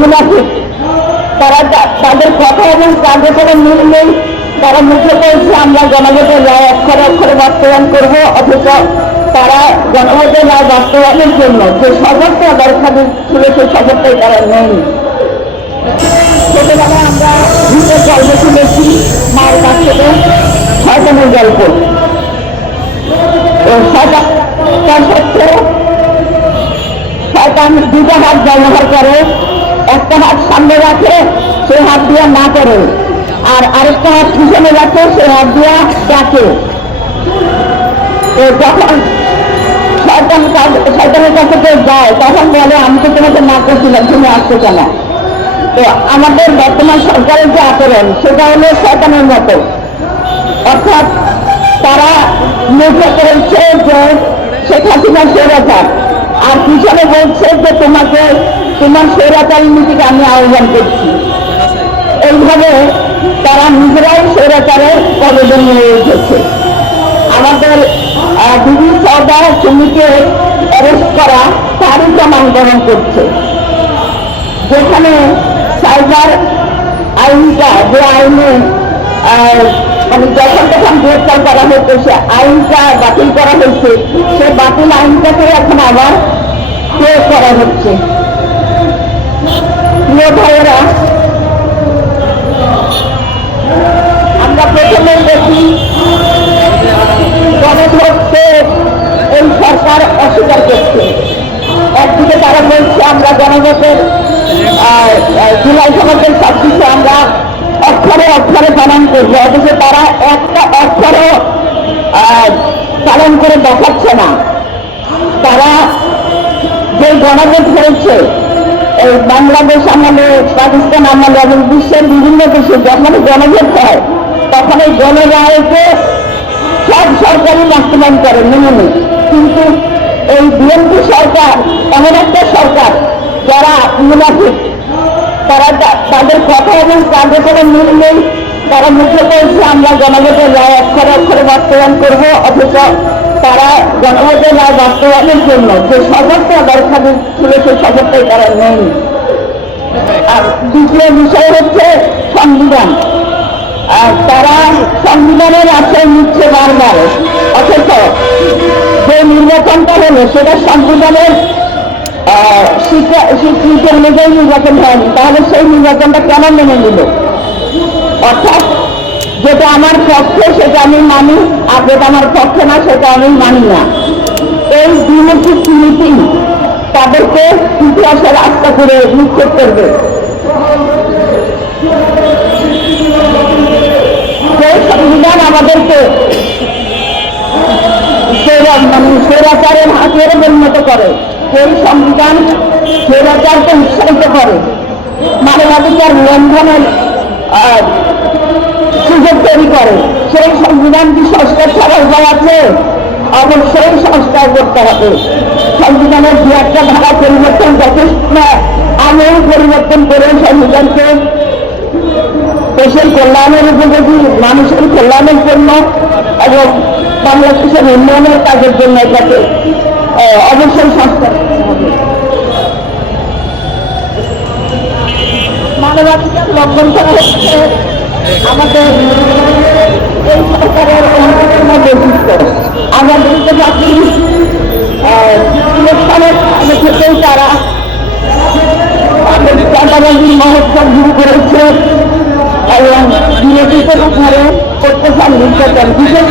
মুনাফিক। তারা তাদের কথা এবং কাজে কোনো মিল নেই। তারা মুখে বলছে আমরা জনগণের রায় অক্ষরে অক্ষরে বাস্তবায়ন করব, অথচ তারা জনগণের রায় বাস্তবায়নের জন্য যে শপথটা দরকার ছিল সেই শপথটাই তারা নেই। ছোটবেলায় আমরা ভূতের গল্প শুনেছি, মায়ের কাছ থেকে শয়তানের গল্প। শয়তান সত্ত্বে শয়তান দুটো হাত ব্যবহার করে, একটা হাত সামনে রাখে, সে হাত দিয়া না করে, আর আরেকটা হাত পিছনে রাখে, সে হাত দিয়া ডাকে। যখন শয়তানের কাছে কেউ যায় তখন বলে আমি তো তোমাকে না করছিলাম, তুমি আসছো কেন? তো আমাদের বর্তমান সরকারের যে আচরণ সেটা হলো শয়তানের মতো, অর্থাৎ তারা মুখে করেছে যে শেখ হাসিনা স্বৈরাচার, আর পিছনে বলছে যে তোমাকে তোমার স্বৈরাচারী নীতিকে আমি আহ্বান করছি। এইভাবে তারা নিজেরাই স্বৈরাচারের পদজন হয়ে উঠেছে। আমাদের বিবি সরকার সুমিকে অ্যারেস্ট করা তারই প্রমাণ গ্রহণ করছে, যেখানে সাইবার আইনটা যে আইনে মানে যখন তখন গ্রেফতার করা হচ্ছে সে আইনটা বাতিল করা হয়েছে, সে বাতিল আইনটাকে এখন আবার প্রয়োগ করা হচ্ছে। প্রিয় ভাইয়েরা, আমরা প্রথমে দেখি গণভোটকে এই সরকার অস্বীকার করছে। একদিকে তারা বলছে আমরা গণভোটের জুলাই সমাজের সবকিছু আমরা অক্ষরে অক্ষরে পালন করবো, অথচ তারা একটা অক্ষরও পালন করে দেখাচ্ছে না। তারা যে গণভোট হয়েছে এই বাংলাদেশ আমলে, পাকিস্তান আমলে এবং বিশ্বের বিভিন্ন দেশে যখন গণভোট হয় তখন এই গণরায়কে সব সরকারই বাস্তবায়ন করে মেনে নেই। কিন্তু এই বিএনপি সরকার এমন একটা সরকার যারা মুনাফিক, তারা তাদের কথা এবং কাজে কোনো মিল নেই। তারা মুখে বলছে আমরা জনগণের রায় অক্ষরে অক্ষরে বাস্তবায়ন করব, অথচ তারা জনগণের রায় বাস্তবায়নের জন্য যে শপথটা দরকার ছিল সেই শপথটাই তারা নেই। আর দ্বিতীয় বিষয় হচ্ছে সংবিধান। তারা সংবিধানের আশ্রয় নিচ্ছে বারবার, অথচ যে নির্বাচনটা হলো সেটা সংবিধানের স্বীকৃতি অনুযায়ী নির্বাচন হয়নি, তাহলে সেই নির্বাচনটা কেন মেনে নিল? অর্থাৎ যেটা আমার পক্ষে সেটা আমি মানি, আর যেটা আমার পক্ষে না সেটা আমি মানি না। এই দ্বিমুখী নীতি তাদেরকে ইতিহাসের রাস্তা করে নিক্ষেপ করবে। সেই সংবিধান আমাদেরকে স্বৈরাচারের হাতিয়ারে পরিণত করে, সেই সংবিধান স্বৈরাচারকে উৎসাহিত করে, মানবাধিকার লঙ্ঘনের সুযোগ তৈরি করে। সেই সংবিধান কি সংস্কার ছাড়া উপায় আছে? অবশ্যই সংস্কার করতে হবে। সংবিধানের দু একটা ধারা পরিবর্তন যথেষ্ট, আমিও পরিবর্তন করে সংবিধানকে দেশের কল্যাণের উপযোগী, মানুষের কল্যাণের জন্য এবং বাংলাদেশের উন্নয়নের কাজের জন্য এটাকে অবশ্যই সংস্কার করতে হবে। মানবাধিকার লঙ্ঘন করা হচ্ছে আমাদের এই সরকারের অন্যতম বৈশিষ্ট্য। আমাদের জাতি ইলেকশনের আগে থেকেই তারা চাঁদাবাজির মহোৎসব শুরু করেছে এবং বিরোধীদের উপরে অত্যাচার নির্যাতন, বিশেষ